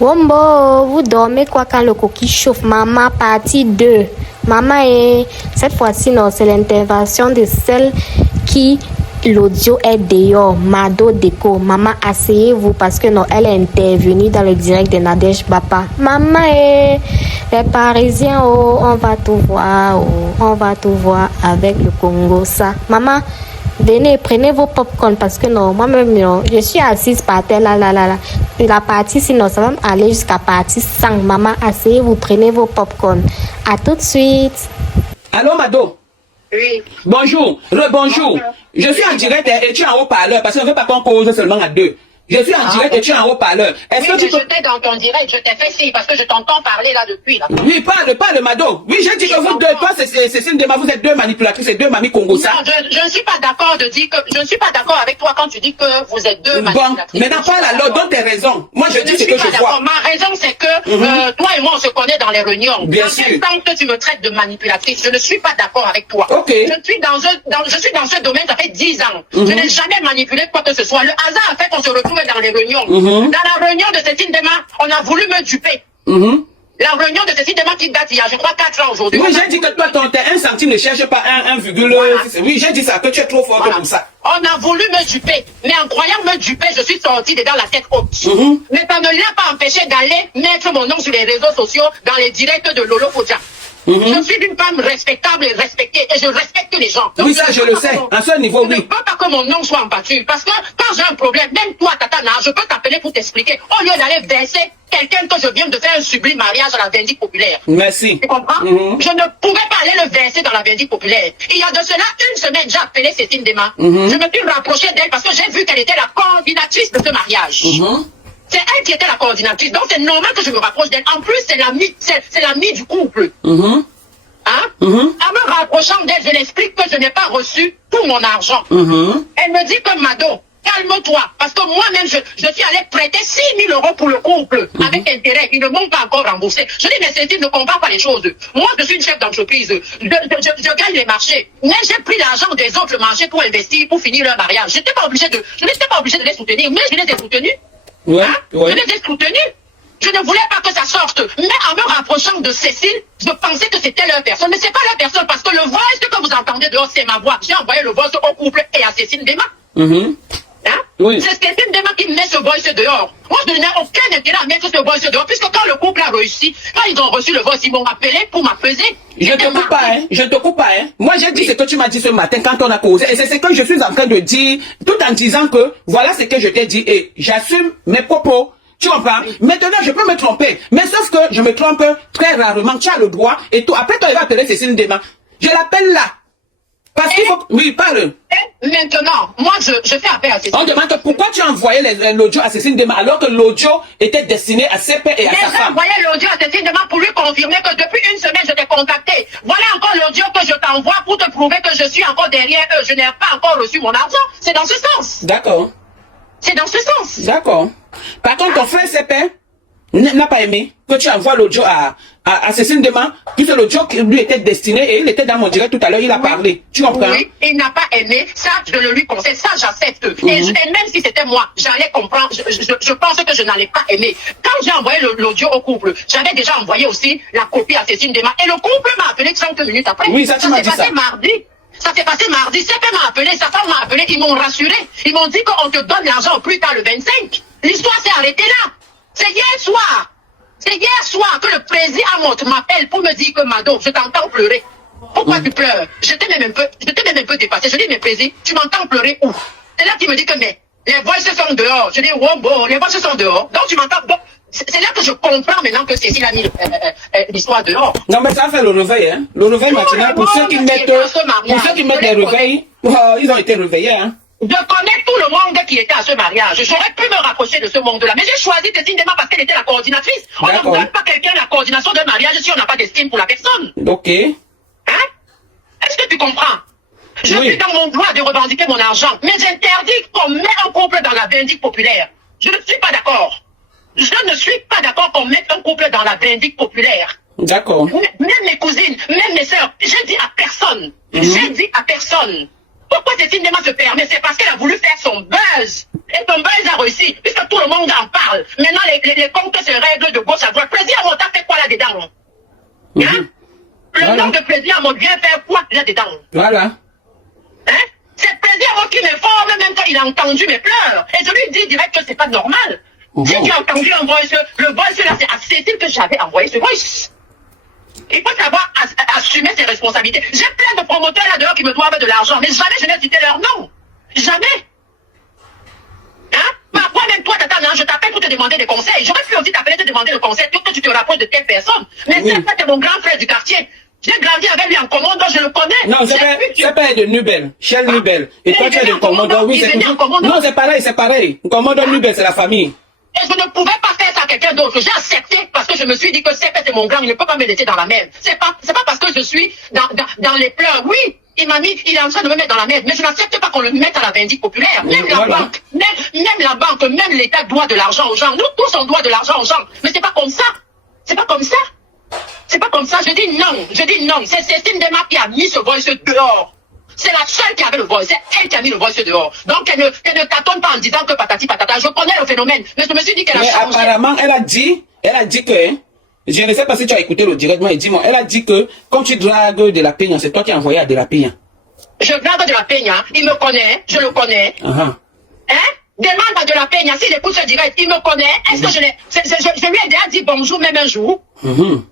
Wombo, vous dormez quoi quand le coquille chauffe? Maman, partie 2. Maman, cette fois-ci, non, c'est l'intervention de celle qui l'audio est dehors. Mado Déco. Maman, asseyez-vous parce que non, elle est intervenue dans le direct de Nadège Bapa. Maman, les Parisiens, oh, on va tout voir, oh, on va tout voir avec le Congo, ça. Maman, venez, prenez vos popcorn parce que non, moi-même, non, je suis assise par terre, là. Et la partie, sinon, ça va aller jusqu'à partie 5. Maman, asseyez-vous, prenez vos popcorn. À tout de suite. Allô, Mado? Oui. Bonjour, rebonjour. Je suis en direct et tu es en haut-parleur parce qu'on ne veut pas qu'on cause seulement à 2. Je suis en direct et tu es en haut-parleur. Est-ce que tu peux... J'étais dans ton direct, je t'ai fait si, parce que je t'entends parler là depuis. Là. Oui, parle, Mado. Oui, j'ai dit que vous deux, toi, Cécile Dema, vous êtes deux manipulatrices et deux mamies congosa. Non, je ne suis pas d'accord de dire que... Je ne suis pas d'accord avec toi quand tu dis que vous êtes deux manipulatrices. Bon, maintenant parle alors, donne tes raisons. Moi, je dis ce que je vois. Ma raison, c'est que toi et moi, on se connaît dans les réunions. Bien sûr. Tant que tu me traites de manipulatrice, je ne suis pas d'accord avec toi. Ok. Je suis dans ce domaine, ça fait 10 ans. Je n'ai jamais manipulé quoi que ce soit. Le hasard a fait qu'on se retrouve dans les réunions. Dans la réunion de Cécile Dema, on a voulu me duper. La réunion de Cécile Dema qui date il y a, je crois, 4 ans aujourd'hui. Oui, j'ai dit que toi, tes 1 centime ne cherche pas 1, Voilà. Oui, j'ai dit ça, que tu es trop forte pour ça. On a voulu me duper, mais en croyant me duper, je suis sortie dedans la tête haute. Mais ça ne l'a pas empêché d'aller mettre mon nom sur les réseaux sociaux dans les directs de Lolo Kodja. Je suis une femme respectable et respectée et je respecte les gens. Donc, oui, ça je le sais. À ce niveau, oui. Je ne veux pas que mon nom soit en pâture parce que quand j'ai un problème, même toi, Tatana, je peux t'appeler pour t'expliquer. Au lieu d'aller verser quelqu'un que je viens de faire un sublime mariage à la Vindicte populaire. Merci. Tu comprends? Je ne pouvais pas aller le verser dans la Vindicte populaire. Il y a de cela une semaine, j'ai appelé Cécile Dema. Je me suis rapprochée d'elle parce que j'ai vu qu'elle était la coordinatrice de ce mariage. C'est elle qui était la coordinatrice, donc c'est normal que je me rapproche d'elle. En plus, c'est l'amie du couple. Hein? En me rapprochant d'elle, je l'explique que je n'ai pas reçu tout mon argent. Elle me dit que Mado, calme-toi, parce que moi-même, je suis allée prêter 6 000 € pour le couple, avec intérêt. Ils ne m'ont pas encore remboursé. Je dis, mais Cécile ne comprend pas les choses. Moi, je suis une chef d'entreprise. Je gagne les marchés. Mais j'ai pris l'argent des autres marchés pour investir, pour finir leur mariage. Je n'étais pas obligée de les soutenir, mais je les ai soutenus. Je les ai soutenus. Je ne voulais pas que ça sorte. Mais en me rapprochant de Cécile, je pensais que c'était leur personne. Mais c'est pas leur personne parce que le voice que vous entendez dehors, c'est ma voix. J'ai envoyé le voice au couple et à Cécile Dema. C'est Cécile Dema qui met ce voice dehors. Moi, je n'ai aucun intérêt à mettre ce voice dehors puisque quand le couple a réussi, quand ils ont reçu le voice, ils m'ont appelé pour m'apaiser. Je te coupe pas, hein. Je te coupe pas, hein. Moi, j'ai dit ce que tu m'as dit ce matin quand on a causé. Et c'est ce que je suis en train de dire, tout en disant que voilà ce que je t'ai dit et j'assume mes propos. Tu comprends? Maintenant, je peux me tromper. Mais sauf que je me trompe très rarement. Tu as le droit et tout. Après, tu vas appeler Cécile Dema. Je l'appelle là. Parce qu'il faut... Oui, parle. Maintenant, moi, je fais appel à Cécile. On demande pourquoi tu as envoyé l'audio à Cécile Dema alors que l'audio était destiné à ses pères et à sa femme. J'ai envoyé l'audio à Cécile Dema pour lui confirmer que depuis une semaine, je t'ai contacté. Voilà encore l'audio que je t'envoie pour te prouver que je suis encore derrière eux. Je n'ai pas encore reçu mon argent. C'est dans ce sens. D'accord. C'est dans ce sens. D'accord. Par contre, ton frère CP n'a pas aimé que tu envoies l'audio à Cécile Dema, puisque l'audio qui lui était destiné et il était dans mon direct tout à l'heure, il a parlé. Tu comprends? Oui, il n'a pas aimé. Ça, je le lui conseille. Ça, j'accepte. Et même si c'était moi, j'allais comprendre. Je pense que je n'allais pas aimer. Quand j'ai envoyé l'audio au couple, j'avais déjà envoyé aussi la copie à Cécile Dema. Et le couple m'a appelé 30 minutes après. Oui, ça, tu m'as dit ça. Ça s'est passé mardi. Ça s'est passé mardi. CP m'a appelé, sa femme m'a appelé. Ils m'ont rassuré. Ils m'ont dit qu'on te donne l'argent au plus tard le 25. L'histoire s'est arrêtée là. C'est hier soir. C'est hier soir que le président Amont m'appelle pour me dire que Mado, je t'entends pleurer. Pourquoi tu pleures? J'étais même un peu dépassé. Je dis, mais président, tu m'entends pleurer où? C'est là qu'il me dit que mais les voix sont dehors. Je dis, wow, bon, les voix sont dehors. Donc tu m'entends. Bon, c'est là que je comprends maintenant que Cécile a mis l'histoire dehors. Non, mais ça fait le réveil, hein. Le réveil matinal, pour ceux qui mettent des réveils, ils ont été réveillés, hein. Je connais tout le monde qui était à ce mariage. J'aurais pu me rapprocher de ce monde-là. Mais j'ai choisi Cécile Dema parce qu'elle était la coordinatrice. On ne donne pas quelqu'un la coordination d'un mariage si on n'a pas d'estime pour la personne. Ok. Hein? Est-ce que tu comprends? Je suis dans mon droit de revendiquer mon argent. Mais j'interdis qu'on mette un couple dans la Vindicte populaire. Je ne suis pas d'accord. Je ne suis pas d'accord qu'on mette un couple dans la Vindicte populaire. D'accord. Même mes cousines, même mes sœurs, j'ai dit à personne. J'ai dit à personne. Pourquoi Cécile Ndema se permet? C'est parce qu'elle a voulu faire son buzz. Et son buzz a réussi, puisque tout le monde en parle. Maintenant, les comptes se règlent de gauche à droite. Plaisir à mon t'as fait quoi là-dedans? Hein? Le nom de plaisir à mon vient faire quoi là-dedans? Voilà. Hein? C'est plaisir à mon qui m'informe, même quand il a entendu mes pleurs. Et je lui dis direct que c'est pas normal. Si tu as entendu un voice, le voice là, c'est à Cécile que j'avais envoyé ce voice. Il faut savoir assumer ses responsabilités. J'ai plein de promoteurs là dehors qui me doivent de l'argent, mais jamais je n'ai cité leur nom. Jamais. Hein? Parfois même toi, Tata, je t'appelle pour te demander des conseils. J'aurais pu aussi t'appeler te demander le conseil pour que tu te rapproches de telle personne. Mais c'est mon grand frère du quartier. J'ai grandi avec lui en commando, je le connais. Non, c'est pas de Nubel, Shell Nubel. Et toi, tu es de commando. Oui, c'est non, c'est pareil, c'est pareil. Commando Nubel, c'est la famille. Et je ne pouvais pas faire ça à quelqu'un d'autre. J'ai accepté parce que je me suis dit que c'est mon grand, il ne peut pas me laisser dans la merde. C'est pas parce que je suis dans les pleurs. Oui, il est en train de me mettre dans la merde, mais je n'accepte pas qu'on le mette à la vindicte populaire. Même la banque, même la banque, même l'État doit de l'argent aux gens. Nous tous, on doit de l'argent aux gens. Mais c'est pas comme ça. C'est pas comme ça. C'est pas comme ça. Je dis non. C'est Cécile Ndema qui a mis ce voice dehors. C'est la seule qui avait le voice. C'est elle qui a mis le voice dehors. Donc, elle ne tâtonne pas en disant que patati patata. Je connais le phénomène. Mais je me suis dit qu'elle a changé. Apparemment, elle a dit que, je ne sais pas si tu as écouté le direct, mais dis-moi, elle a dit que, quand tu dragues de la Peña, c'est toi qui as envoyé à de la Peña. Je drague de la Peña. Il me connaît. Je le connais. Hein? Demande à de la Peña. S'il écoute ce direct, il me connaît. Est-ce que je lui ai déjà dit bonjour même un jour? Hein?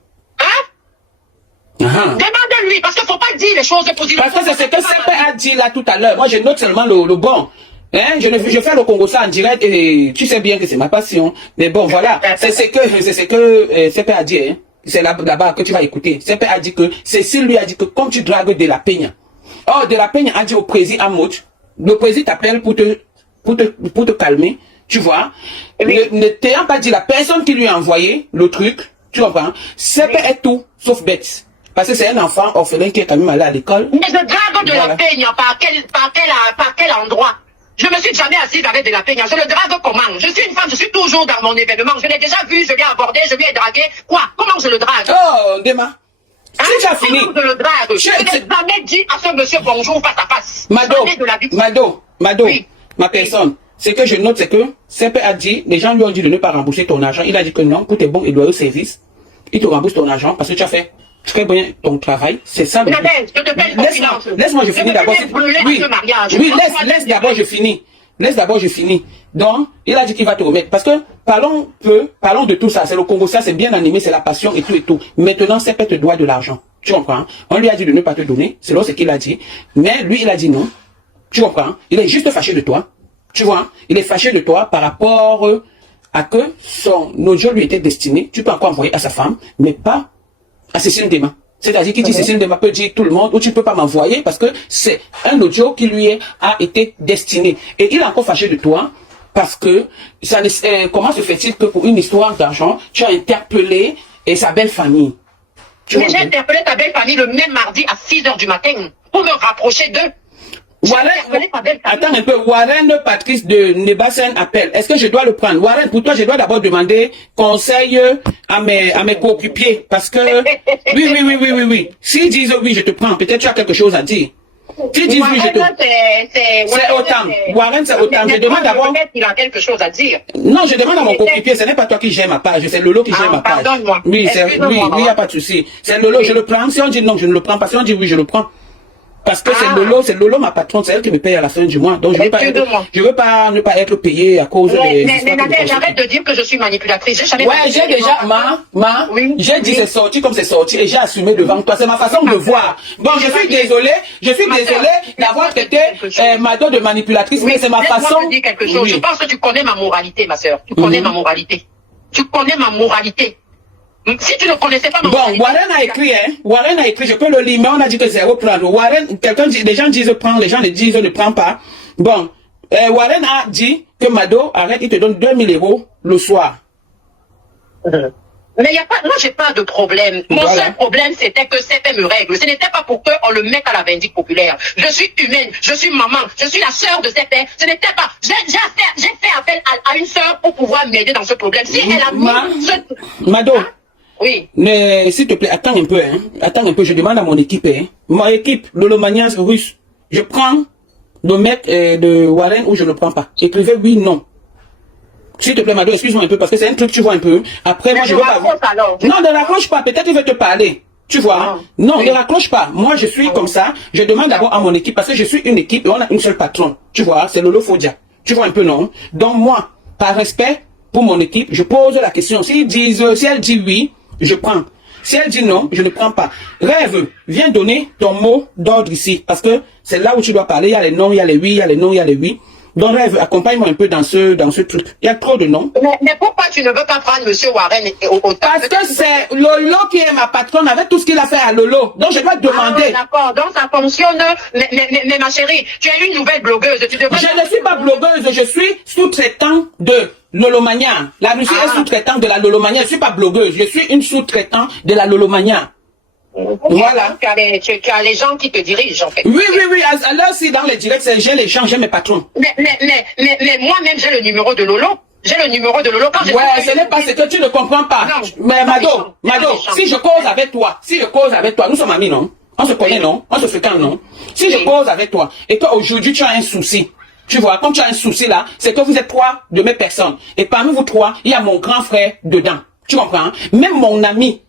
Demande-lui, parce qu'il ne faut pas dire les choses positives. Parce que c'est ce que Sepe a dit là tout à l'heure. Moi, je note seulement le bon. Hein? Je fais le Congo ça en direct et tu sais bien que c'est ma passion. Mais bon, voilà. C'est ce que Sepe a dit. Hein? C'est là-bas que tu vas écouter. Sepe a dit que Cécile lui a dit que comme tu dragues de la Peña. Or, de la Peña a dit au président Amout, le président t'appelle pour te calmer. Tu vois? Ne t'ayant pas dit la personne qui lui a envoyé le truc, tu comprends? Sepe est tout sauf bête. Parce que c'est un enfant orphelin qui est quand même allé à l'école. Mais je drague de la Peña par quel endroit? Je me suis jamais assise avec de la Peña. Je le drague comment? Je suis une femme, je suis toujours dans mon événement. Je l'ai déjà vu, je l'ai abordé, je lui ai dragué. Quoi? Comment je le drague? Oh, Ndema. Si tu as fini. Comment je le drague? Je n'ai jamais dit à ce monsieur bonjour face à face. Mado, oui. Ma personne. Ce que je note, c'est que Sepe a dit, les gens lui ont dit de ne pas rembourser ton argent. Il a dit que non, tout est bon et loyal service. Il te rembourse ton argent parce que tu as fait très bien ton travail, c'est ça. Laisse-moi je finis d'abord. Oui, laisse d'abord je finis. Laisse d'abord je finis. Donc, il a dit qu'il va te remettre. Parce que parlons de tout ça. C'est le Congo, ça c'est bien animé, c'est la passion et tout et tout. Maintenant, c'est peut-être doigt de l'argent. Tu comprends? On lui a dit de ne pas te donner, selon ce qu'il a dit. Mais lui, il a dit non. Tu comprends? Il est juste fâché de toi. Tu vois? Il est fâché de toi par rapport à que son audio lui était destiné. Tu peux encore envoyer à sa femme, mais pas à Cécile Ndema. C'est-à-dire qu'il dit Cécile Ndema peut dire tout le monde ou tu peux pas m'envoyer parce que c'est un audio qui lui a été destiné. Et il est encore fâché de toi parce que ça comment se fait-il que pour une histoire d'argent, tu as interpellé sa belle famille? Mais j'ai interpellé ta belle famille le même mardi à 6 h du matin pour me rapprocher d'eux. Attends un peu, Warren Patrice de Nebasen appelle. Est-ce que je dois le prendre? Warren, pour toi, je dois d'abord demander conseil à mes coéquipiers. Parce que, oui. S'ils disent oui, je te prends, peut-être tu as quelque chose à dire. S'ils disent oui, je te prends. C'est autant. Warren, c'est autant. Je demande d'abord. Peut-être qu'il a quelque chose à dire. Non, je demande à mon coéquipier, ce n'est pas toi qui gère ma page, c'est Lolo qui gère ma page. Pardonne-moi. Oui, il n'y a pas de souci. C'est Lolo, je le prends. Si on dit non, je ne le prends pas. Si on dit oui, je le prends. Parce que c'est Lolo ma patronne, c'est elle qui me paye à la fin du mois. Donc je veux pas ne pas être payé à cause des. Mais j'arrête de dire que je suis manipulatrice. J'ai déjà j'ai dit c'est sorti comme c'est sorti et j'ai assumé devant toi. C'est ma façon de voir. Bon, je suis désolé d'avoir traité Mado de manipulatrice, mais c'est ma façon. Je dis quelque chose. Je pense que tu connais ma moralité, ma soeur. Tu connais ma moralité. Tu connais ma moralité. Si tu ne connaissais pas ma moralité. Bon, Warren a écrit, Warren a écrit, je peux le lire, mais on a dit que c'est reprendre. Warren, les gens disent prendre, les gens disent ne prends pas. Bon, Warren a dit que Mado, arrête, il te donne 2000 € le soir. Mais moi, j'ai pas de problème. Mon seul problème, c'était que Sepe me règle. Ce n'était pas pour qu'on le mette à la vindicte populaire. Je suis humaine, je suis maman, je suis la sœur de Sepe. Ce n'était pas. J'ai fait appel à une sœur pour pouvoir m'aider dans ce problème. Si elle a mis Mado. Hein? Oui. Mais s'il te plaît, attends un peu, je demande à mon équipe, mon équipe, Lolo Manias russe, je prends le mec de Warren ou je ne prends pas. Écrivez oui, non. S'il te plaît, Mado, excuse-moi un peu parce que c'est un truc, tu vois un peu. Après, moi, je veux pas. Non, ne raccroche pas. Peut-être il veut te parler. Tu vois? Non, ne raccroche pas. Moi, je suis comme ça. Je demande d'abord à mon équipe parce que je suis une équipe et on a une seule patronne. Tu vois? C'est Lolo Fodia. Tu vois un peu, non? Donc, moi, par respect pour mon équipe, je pose la question. Si elle dit oui, je prends. Si elle dit non, je ne prends pas. Rêve, viens donner ton mot d'ordre ici. Parce que c'est là où tu dois parler. Il y a les non, il y a les oui, il y a les non, il y a les oui. Donc Rêve, accompagne-moi un peu dans ce truc. Il y a trop de noms. Mais pourquoi tu ne veux pas prendre monsieur Warren au Parce que c'est Lolo qui est ma patronne avec tout ce qu'il a fait à Lolo. Donc je dois demander. D'accord, donc ça fonctionne. Mais ma chérie, tu es une nouvelle blogueuse. Tu devrais... Je ne suis pas blogueuse, je suis sous-traitant de Lolomania. La Russie est sous-traitant de la Lolomania. Je ne suis pas blogueuse, je suis une sous-traitant de la Lolomania. Voilà. Tu as les gens qui te dirigent, en fait. Oui. Alors, si dans les directs, j'ai les gens, j'ai mes patrons. Mais moi-même, j'ai le numéro de Lolo. J'ai le numéro de Lolo. Quand ce n'est pas ce que tu ne comprends pas. Non, mais Mado, si je cause avec toi, nous sommes amis, non? On se connaît, non? On se fréquente, non? Si je cause avec toi, et qu'aujourd'hui tu as un souci, tu vois, comme tu as un souci là, c'est que vous êtes trois de mes personnes. Et parmi vous trois, il y a mon grand frère dedans. Tu comprends? Même mon ami,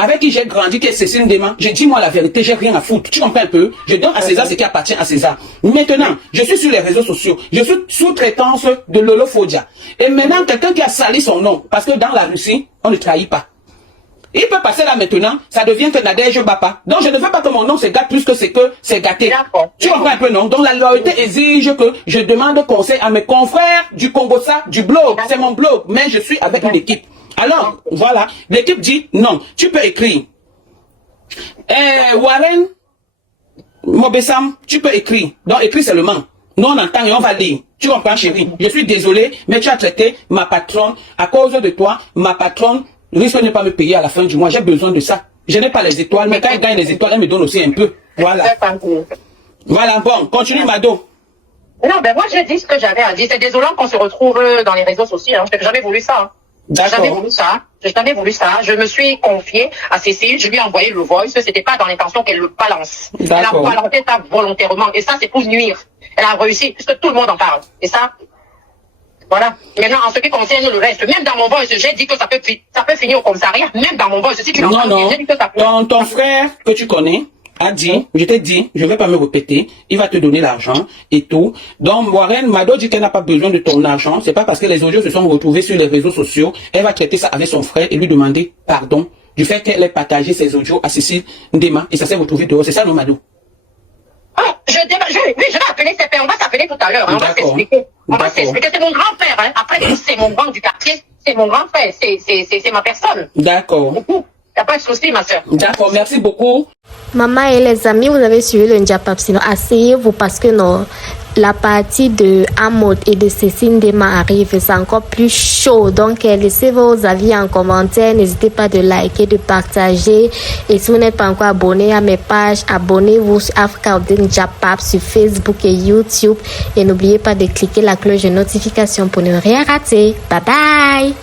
avec qui j'ai grandi, qui est Cécile Dema, je dis moi la vérité, j'ai rien à foutre. Tu comprends un peu? Je donne à César ce qui appartient à César. Maintenant, je suis sur les réseaux sociaux. Je suis sous-traitance de Lolo Fodia. Et maintenant, quelqu'un qui a sali son nom, parce que dans la Russie, on ne trahit pas. Il peut passer là maintenant, ça devient que Nadège Bapa. Donc je ne veux pas que mon nom se gâte plus que c'est gâté. Tu comprends un peu, non? Donc la loyauté exige que je demande conseil à mes confrères du Congossa, du blog. C'est mon blog, mais je suis avec une équipe. Alors, voilà, l'équipe dit non, tu peux écrire. Warren, Mobessam, tu peux écrire. Donc, écris seulement. Nous, on entend et on va lire. Tu comprends, chérie? Je suis désolé, mais tu as traité ma patronne. À cause de toi, ma patronne risque de ne pas me payer à la fin du mois. J'ai besoin de ça. Je n'ai pas les étoiles, mais quand elle gagne les étoiles, elle me donne aussi un peu. Voilà. Voilà, bon, continue, Mado. Non, ben moi, j'ai dit ce que j'avais à dire. C'est désolant qu'on se retrouve dans les réseaux sociaux. Hein. Je n'ai jamais voulu ça. Hein. J'ai jamais voulu ça. Je me suis confiée à Cécile. Je lui ai envoyé le voice. C'était pas dans l'intention qu'elle le balance. Elle a balancé ça volontairement. Et ça, c'est pour nuire. Elle a réussi puisque tout le monde en parle. Et ça, voilà. Maintenant, en ce qui concerne le reste, même dans mon voice, j'ai dit que ça peut finir au commissariat. Même dans mon voice, si tu l'entends, j'ai dit que ça peut. Ton frère que tu connais a dit, je t'ai dit, je vais pas me répéter, il va te donner l'argent et tout. Donc, Warren, Mado dit qu'elle n'a pas besoin de ton argent. C'est pas parce que les audios se sont retrouvés sur les réseaux sociaux. Elle va traiter ça avec son frère et lui demander pardon du fait qu'elle ait partagé ses audios à Cécile Ndema et ça s'est retrouvé dehors. C'est ça, non, Mado? Oui, je vais appeler ses pères. On va s'appeler tout à l'heure. Hein. On va s'expliquer. C'est mon grand-père. Hein. Après, c'est mon grand du quartier. C'est mon grand frère. C'est ma personne. D'accord. Il n'y a pas de souci, ma soeur. D'accord, merci beaucoup. Maman et les amis, vous avez suivi le Ndiapap. Sinon, asseyez-vous parce que non, la partie de Amod et de Cécile Ndema arrive. C'est encore plus chaud. Donc, laissez vos avis en commentaire. N'hésitez pas de liker, de partager. Et si vous n'êtes pas encore abonné à mes pages, abonnez-vous sur Africa Ndiapap sur Facebook et YouTube. Et n'oubliez pas de cliquer la cloche de notification pour ne rien rater. Bye bye!